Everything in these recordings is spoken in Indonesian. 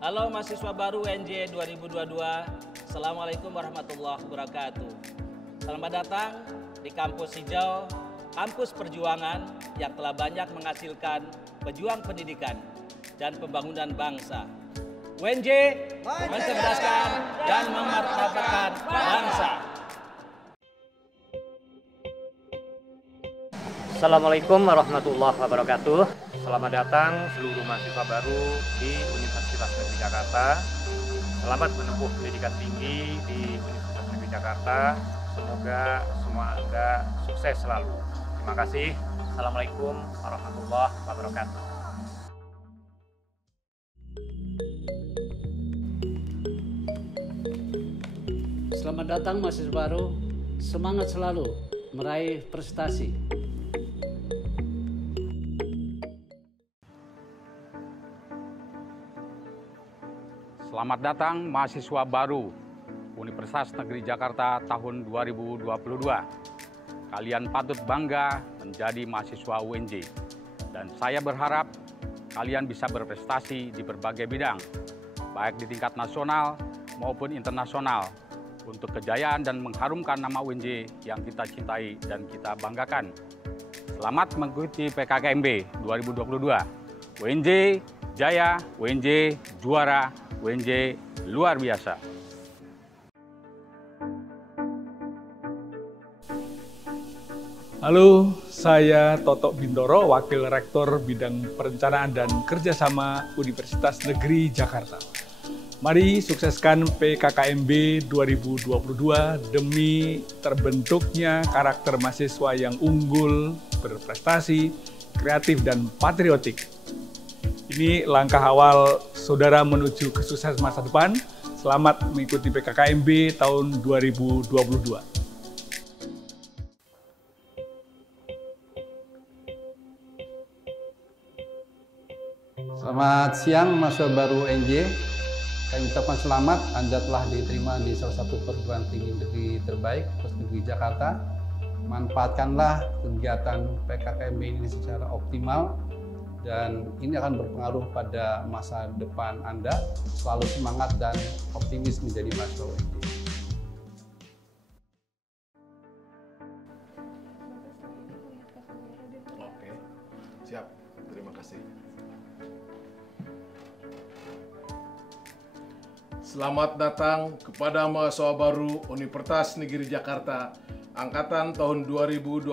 Halo mahasiswa baru UNJ 2022, Assalamualaikum warahmatullahi wabarakatuh. Selamat datang di kampus hijau, kampus perjuangan yang telah banyak menghasilkan pejuang pendidikan dan pembangunan bangsa. UNJ mencerdaskan dan memartabatkan bangsa. Assalamualaikum warahmatullahi wabarakatuh. Selamat datang seluruh mahasiswa baru di Universitas Negeri Jakarta. Selamat menempuh pendidikan tinggi di Universitas Negeri Jakarta. Semoga semua Anda sukses selalu. Terima kasih. Assalamualaikum warahmatullahi wabarakatuh. Selamat datang mahasiswa baru. Semangat selalu meraih prestasi. Selamat datang mahasiswa baru Universitas Negeri Jakarta tahun 2022. Kalian patut bangga menjadi mahasiswa UNJ. Dan saya berharap kalian bisa berprestasi di berbagai bidang, baik di tingkat nasional maupun internasional, untuk kejayaan dan mengharumkan nama UNJ yang kita cintai dan kita banggakan. Selamat mengikuti PKKMB 2022. UNJ jaya, UNJ juara, UNJ luar biasa. Halo, saya Totok Bintoro, Wakil Rektor Bidang Perencanaan dan Kerjasama Universitas Negeri Jakarta. Mari sukseskan PKKMB 2022 demi terbentuknya karakter mahasiswa yang unggul, berprestasi, kreatif, dan patriotik. Ini langkah awal saudara menuju kesuksesan masa depan. Selamat mengikuti PKKMB tahun 2022. Selamat siang mahasiswa baru UNJ. Kami ucapkan selamat, Anda telah diterima di salah satu perguruan tinggi negeri terbaik, Universitas Negeri Jakarta. Manfaatkanlah kegiatan PKKMB ini secara optimal, dan ini akan berpengaruh pada masa depan Anda. Selalu semangat dan optimis menjadi mahasiswa UNJ. Oke, siap. Terima kasih. Selamat datang kepada mahasiswa baru Universitas Negeri Jakarta angkatan tahun 2022.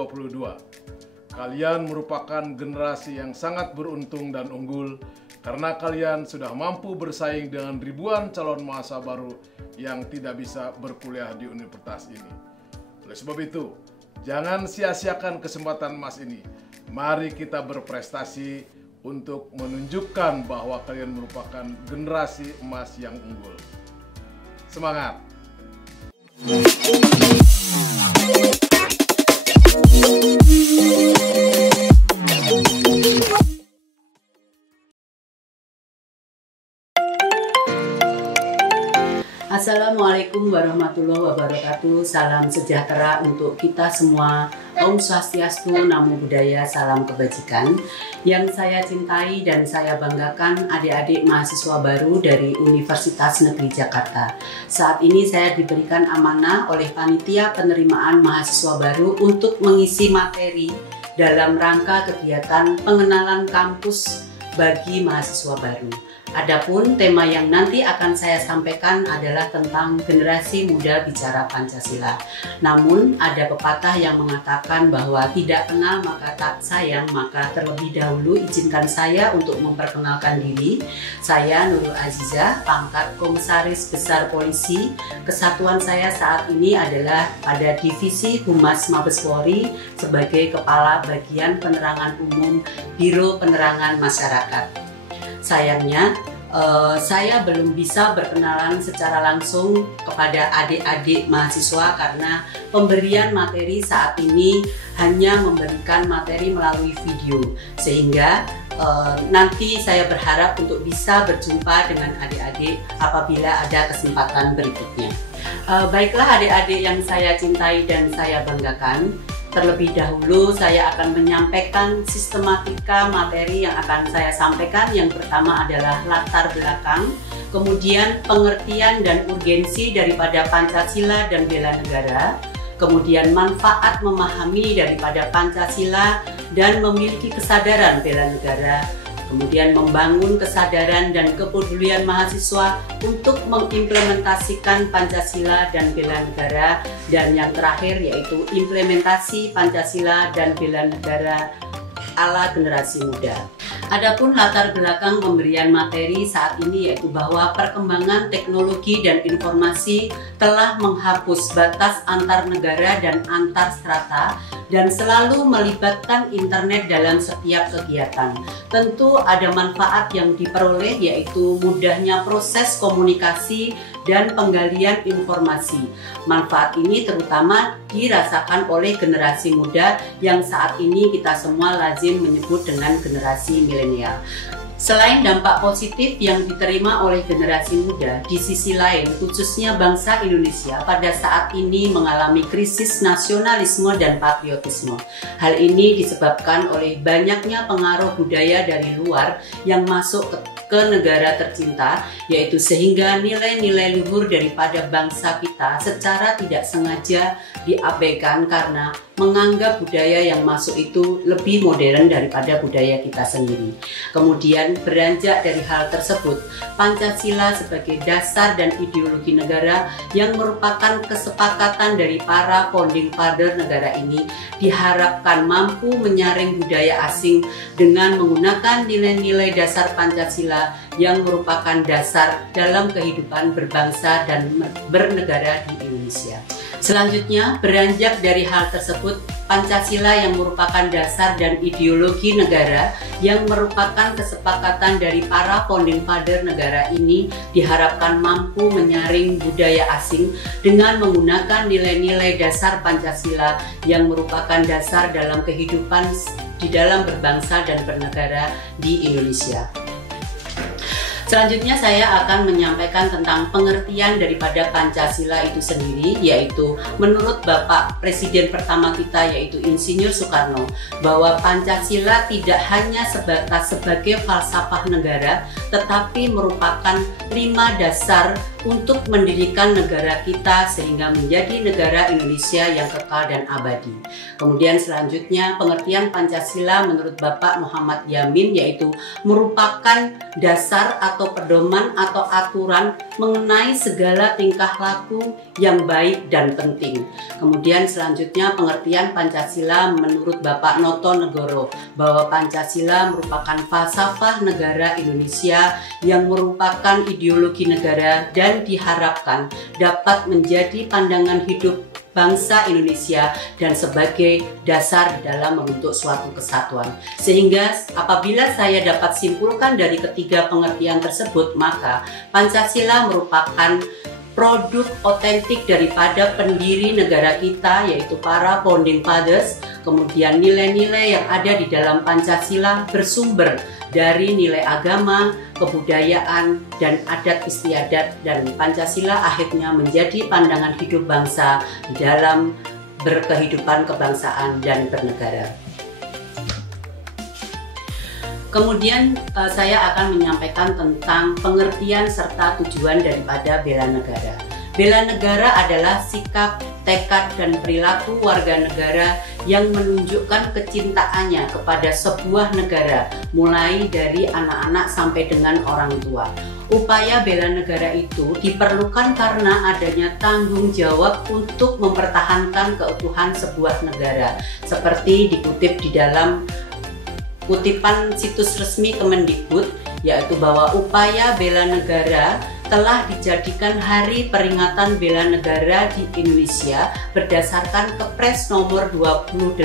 Kalian merupakan generasi yang sangat beruntung dan unggul karena kalian sudah mampu bersaing dengan ribuan calon mahasiswa baru yang tidak bisa berkuliah di universitas ini. Oleh sebab itu, jangan sia-siakan kesempatan emas ini. Mari kita berprestasi untuk menunjukkan bahwa kalian merupakan generasi emas yang unggul. Semangat! Assalamualaikum warahmatullahi wabarakatuh. Salam sejahtera untuk kita semua. Om Swastiastu, Namo Buddhaya, salam kebajikan. Yang saya cintai dan saya banggakan adik-adik mahasiswa baru dari Universitas Negeri Jakarta. Saat ini saya diberikan amanah oleh panitia penerimaan mahasiswa baru untuk mengisi materi dalam rangka kegiatan pengenalan kampus bagi mahasiswa baru. Adapun tema yang nanti akan saya sampaikan adalah tentang generasi muda bicara Pancasila. Namun ada pepatah yang mengatakan bahwa tidak kenal maka tak sayang, maka terlebih dahulu izinkan saya untuk memperkenalkan diri. Saya Nurul Azizah, pangkat Komisaris Besar Polisi. Kesatuan saya saat ini adalah pada Divisi Humas Mabes Polri sebagai Kepala Bagian Penerangan Umum Biro Penerangan Masyarakat. Sayangnya, saya belum bisa berkenalan secara langsung kepada adik-adik mahasiswa karena pemberian materi saat ini hanya memberikan materi melalui video. Sehingga nanti saya berharap untuk bisa berjumpa dengan adik-adik apabila ada kesempatan berikutnya. Baiklah adik-adik yang saya cintai dan saya banggakan, Terlebih dahulu saya akan menyampaikan sistematika materi yang akan saya sampaikan. Yang pertama adalah latar belakang, kemudian pengertian dan urgensi daripada Pancasila dan bela negara, kemudian manfaat memahami daripada Pancasila dan memiliki kesadaran bela negara, kemudian membangun kesadaran dan kepedulian mahasiswa untuk mengimplementasikan Pancasila dan bela negara, dan yang terakhir yaitu implementasi Pancasila dan bela negara ala generasi muda. Adapun latar belakang pemberian materi saat ini yaitu bahwa perkembangan teknologi dan informasi telah menghapus batas antar negara dan antar strata dan selalu melibatkan internet dalam setiap kegiatan. Tentu ada manfaat yang diperoleh yaitu mudahnya proses komunikasi dan penggalian informasi. Manfaat ini terutama dirasakan oleh generasi muda yang saat ini kita semua lazim menyebut dengan generasi milenial. Selain dampak positif yang diterima oleh generasi muda, di sisi lain khususnya bangsa Indonesia pada saat ini mengalami krisis nasionalisme dan patriotisme. Hal ini disebabkan oleh banyaknya pengaruh budaya dari luar yang masuk ke negara tercinta, yaitu sehingga nilai-nilai luhur daripada bangsa kita secara tidak sengaja diabaikan karena menganggap budaya yang masuk itu lebih modern daripada budaya kita sendiri. Kemudian beranjak dari hal tersebut, Pancasila sebagai dasar dan ideologi negara yang merupakan kesepakatan dari para founding father negara ini diharapkan mampu menyaring budaya asing dengan menggunakan nilai-nilai dasar Pancasila yang merupakan dasar dalam kehidupan berbangsa dan bernegara di Indonesia. Selanjutnya, beranjak dari hal tersebut, Pancasila yang merupakan dasar dan ideologi negara yang merupakan kesepakatan dari para founding father negara ini diharapkan mampu menyaring budaya asing dengan menggunakan nilai-nilai dasar Pancasila yang merupakan dasar dalam kehidupan di dalam berbangsa dan bernegara di Indonesia. Selanjutnya saya akan menyampaikan tentang pengertian daripada Pancasila itu sendiri, yaitu menurut Bapak Presiden pertama kita yaitu Insinyur Soekarno, bahwa Pancasila tidak hanya sebatas sebagai falsafah negara, tetapi merupakan 5 dasar untuk mendirikan negara kita sehingga menjadi negara Indonesia yang kekal dan abadi. Kemudian selanjutnya pengertian Pancasila menurut Bapak Muhammad Yamin yaitu merupakan dasar atau pedoman atau aturan mengenai segala tingkah laku yang baik dan penting. Kemudian selanjutnya pengertian Pancasila menurut Bapak Noto Negoro bahwa Pancasila merupakan falsafah negara Indonesia yang merupakan ideologi negara dan diharapkan dapat menjadi pandangan hidup bangsa Indonesia dan sebagai dasar dalam membentuk suatu kesatuan. Sehingga apabila saya dapat simpulkan dari ketiga pengertian tersebut, maka Pancasila merupakan produk otentik daripada pendiri negara kita yaitu para founding fathers. Kemudian nilai-nilai yang ada di dalam Pancasila bersumber dari nilai agama, kebudayaan, dan adat istiadat, dan Pancasila akhirnya menjadi pandangan hidup bangsa di dalam berkehidupan kebangsaan dan bernegara. Kemudian saya akan menyampaikan tentang pengertian serta tujuan daripada bela negara. Bela negara adalah sikap, tekad, dan perilaku warga negara yang menunjukkan kecintaannya kepada sebuah negara, mulai dari anak-anak sampai dengan orang tua. Upaya bela negara itu diperlukan karena adanya tanggung jawab untuk mempertahankan keutuhan sebuah negara, seperti dikutip di dalam kutipan situs resmi Kemendikbud, yaitu bahwa upaya bela negara telah dijadikan Hari Peringatan Bela Negara di Indonesia berdasarkan Kepres nomor 28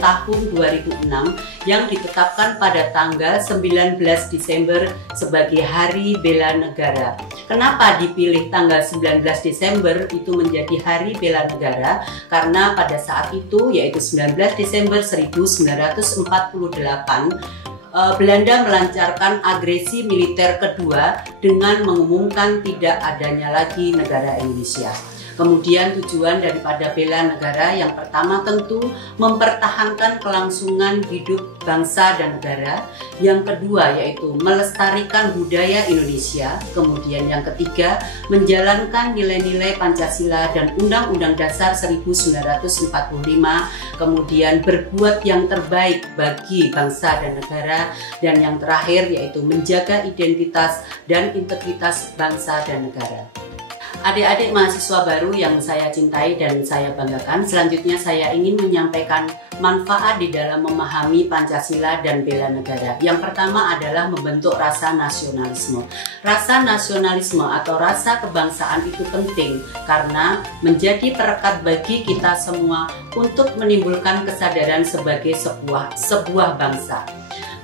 tahun 2006 yang ditetapkan pada tanggal 19 Desember sebagai Hari Bela Negara. Kenapa dipilih tanggal 19 Desember itu menjadi Hari Bela Negara? Karena pada saat itu, yaitu 19 Desember 1948, Belanda melancarkan agresi militer kedua dengan mengumumkan tidak adanya lagi negara Indonesia. Kemudian tujuan daripada bela negara yang pertama tentu mempertahankan kelangsungan hidup bangsa dan negara. Yang kedua yaitu melestarikan budaya Indonesia. Kemudian yang ketiga menjalankan nilai-nilai Pancasila dan Undang-Undang Dasar 1945. Kemudian berbuat yang terbaik bagi bangsa dan negara. Dan yang terakhir yaitu menjaga identitas dan integritas bangsa dan negara. Adik-adik mahasiswa baru yang saya cintai dan saya banggakan, selanjutnya saya ingin menyampaikan manfaat di dalam memahami Pancasila dan bela negara. Yang pertama adalah membentuk rasa nasionalisme. Rasa nasionalisme atau rasa kebangsaan itu penting karena menjadi perekat bagi kita semua untuk menimbulkan kesadaran sebagai sebuah bangsa.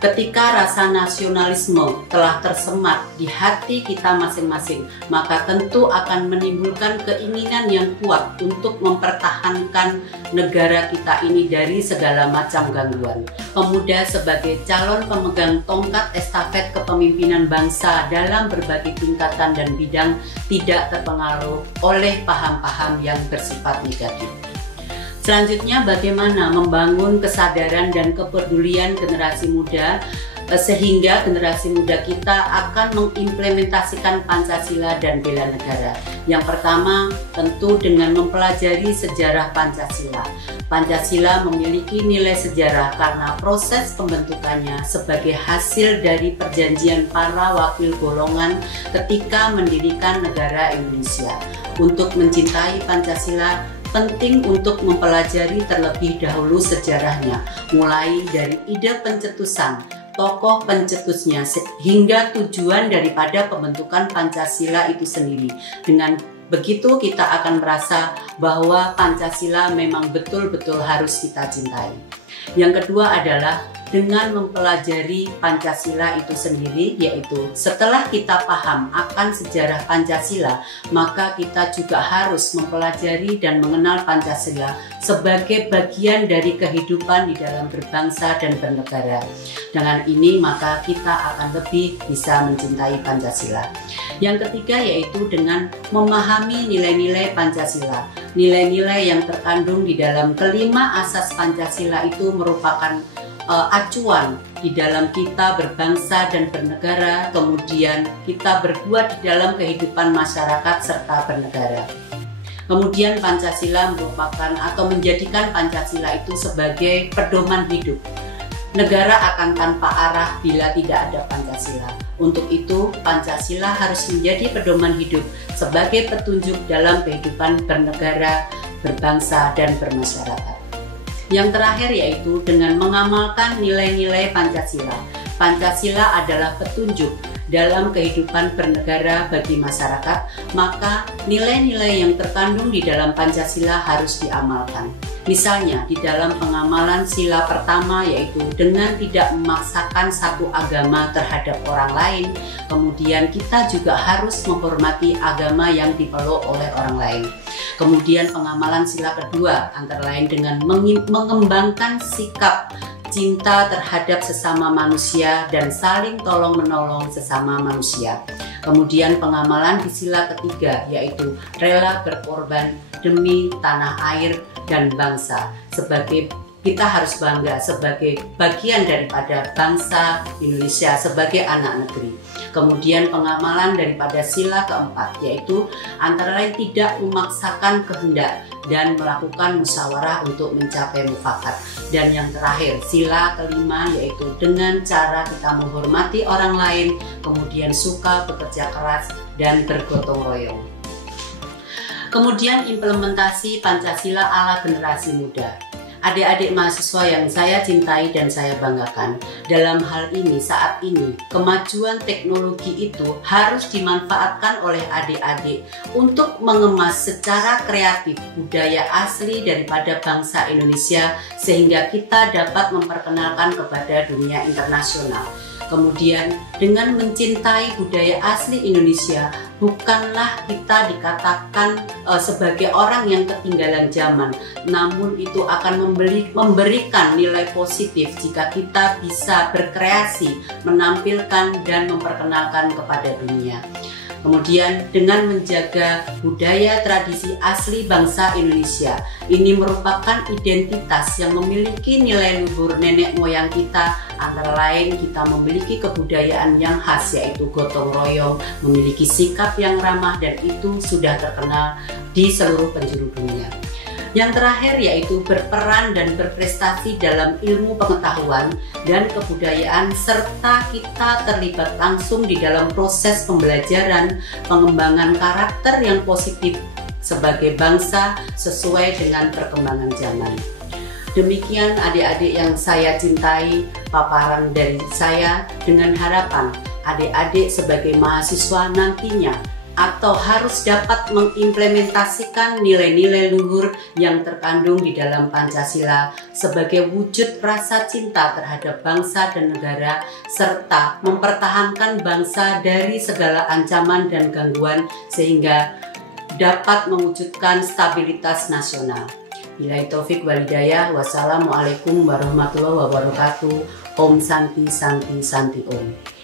Ketika rasa nasionalisme telah tersemat di hati kita masing-masing, maka tentu akan menimbulkan keinginan yang kuat untuk mempertahankan negara kita ini dari segala macam gangguan. Pemuda sebagai calon pemegang tongkat estafet kepemimpinan bangsa dalam berbagai tingkatan dan bidang tidak terpengaruh oleh paham-paham yang bersifat negatif. Selanjutnya, bagaimana membangun kesadaran dan kepedulian generasi muda sehingga generasi muda kita akan mengimplementasikan Pancasila dan bela negara. Yang pertama, tentu dengan mempelajari sejarah Pancasila. Pancasila memiliki nilai sejarah karena proses pembentukannya sebagai hasil dari perjanjian para wakil golongan ketika mendirikan negara Indonesia. Untuk mencintai Pancasila, penting untuk mempelajari terlebih dahulu sejarahnya, mulai dari ide pencetusan, tokoh pencetusnya, hingga tujuan daripada pembentukan Pancasila itu sendiri. Dengan begitu kita akan merasa bahwa Pancasila memang betul-betul harus kita cintai. Yang kedua adalah dengan mempelajari Pancasila itu sendiri, yaitu setelah kita paham akan sejarah Pancasila, maka kita juga harus mempelajari dan mengenal Pancasila sebagai bagian dari kehidupan di dalam berbangsa dan bernegara. Dengan ini maka kita akan lebih bisa mencintai Pancasila. Yang ketiga yaitu dengan memahami nilai-nilai Pancasila. Nilai-nilai yang terkandung di dalam kelima asas Pancasila itu merupakan acuan di dalam kita berbangsa dan bernegara, kemudian kita berbuat di dalam kehidupan masyarakat serta bernegara. Kemudian Pancasila merupakan atau menjadikan Pancasila itu sebagai pedoman hidup. Negara akan tanpa arah bila tidak ada Pancasila. Untuk itu, Pancasila harus menjadi pedoman hidup sebagai petunjuk dalam kehidupan bernegara, berbangsa, dan bermasyarakat. Yang terakhir yaitu dengan mengamalkan nilai-nilai Pancasila. Pancasila adalah petunjuk dalam kehidupan bernegara bagi masyarakat, maka nilai-nilai yang terkandung di dalam Pancasila harus diamalkan. Misalnya di dalam pengamalan sila pertama yaitu dengan tidak memaksakan satu agama terhadap orang lain, kemudian kita juga harus menghormati agama yang dipeluk oleh orang lain. Kemudian pengamalan sila kedua antara lain dengan mengembangkan sikap cinta terhadap sesama manusia dan saling tolong-menolong sesama manusia. Kemudian pengamalan di sila ketiga yaitu rela berkorban demi tanah air dan bangsa. Sebagai kita harus bangga sebagai bagian daripada bangsa Indonesia, sebagai anak negeri. Kemudian pengamalan daripada sila keempat yaitu antara lain tidak memaksakan kehendak dan melakukan musyawarah untuk mencapai mufakat. Dan yang terakhir sila kelima yaitu dengan cara kita menghormati orang lain, kemudian suka bekerja keras dan bergotong royong. Kemudian implementasi Pancasila ala generasi muda. Adik-adik mahasiswa yang saya cintai dan saya banggakan, dalam hal ini saat ini kemajuan teknologi itu harus dimanfaatkan oleh adik-adik untuk mengemas secara kreatif budaya asli daripada bangsa Indonesia sehingga kita dapat memperkenalkan kepada dunia internasional. Kemudian dengan mencintai budaya asli Indonesia, bukanlah kita dikatakan sebagai orang yang ketinggalan zaman, namun itu akan memberikan nilai positif jika kita bisa berkreasi, menampilkan dan memperkenalkan kepada dunia. Kemudian dengan menjaga budaya tradisi asli bangsa Indonesia, ini merupakan identitas yang memiliki nilai luhur nenek moyang kita. Antara lain kita memiliki kebudayaan yang khas yaitu gotong royong, memiliki sikap yang ramah, dan itu sudah terkenal di seluruh penjuru dunia. Yang terakhir yaitu berperan dan berprestasi dalam ilmu pengetahuan dan kebudayaan, serta kita terlibat langsung di dalam proses pembelajaran pengembangan karakter yang positif sebagai bangsa sesuai dengan perkembangan zaman. Demikian adik-adik yang saya cintai, paparan dari saya dengan harapan adik-adik sebagai mahasiswa nantinya atau harus dapat mengimplementasikan nilai-nilai luhur yang terkandung di dalam Pancasila sebagai wujud rasa cinta terhadap bangsa dan negara, serta mempertahankan bangsa dari segala ancaman dan gangguan sehingga dapat mewujudkan stabilitas nasional. Billahi taufik wal hidayah. Wassalamualaikum warahmatullahi wabarakatuh. Om Santi Santi Santi Om.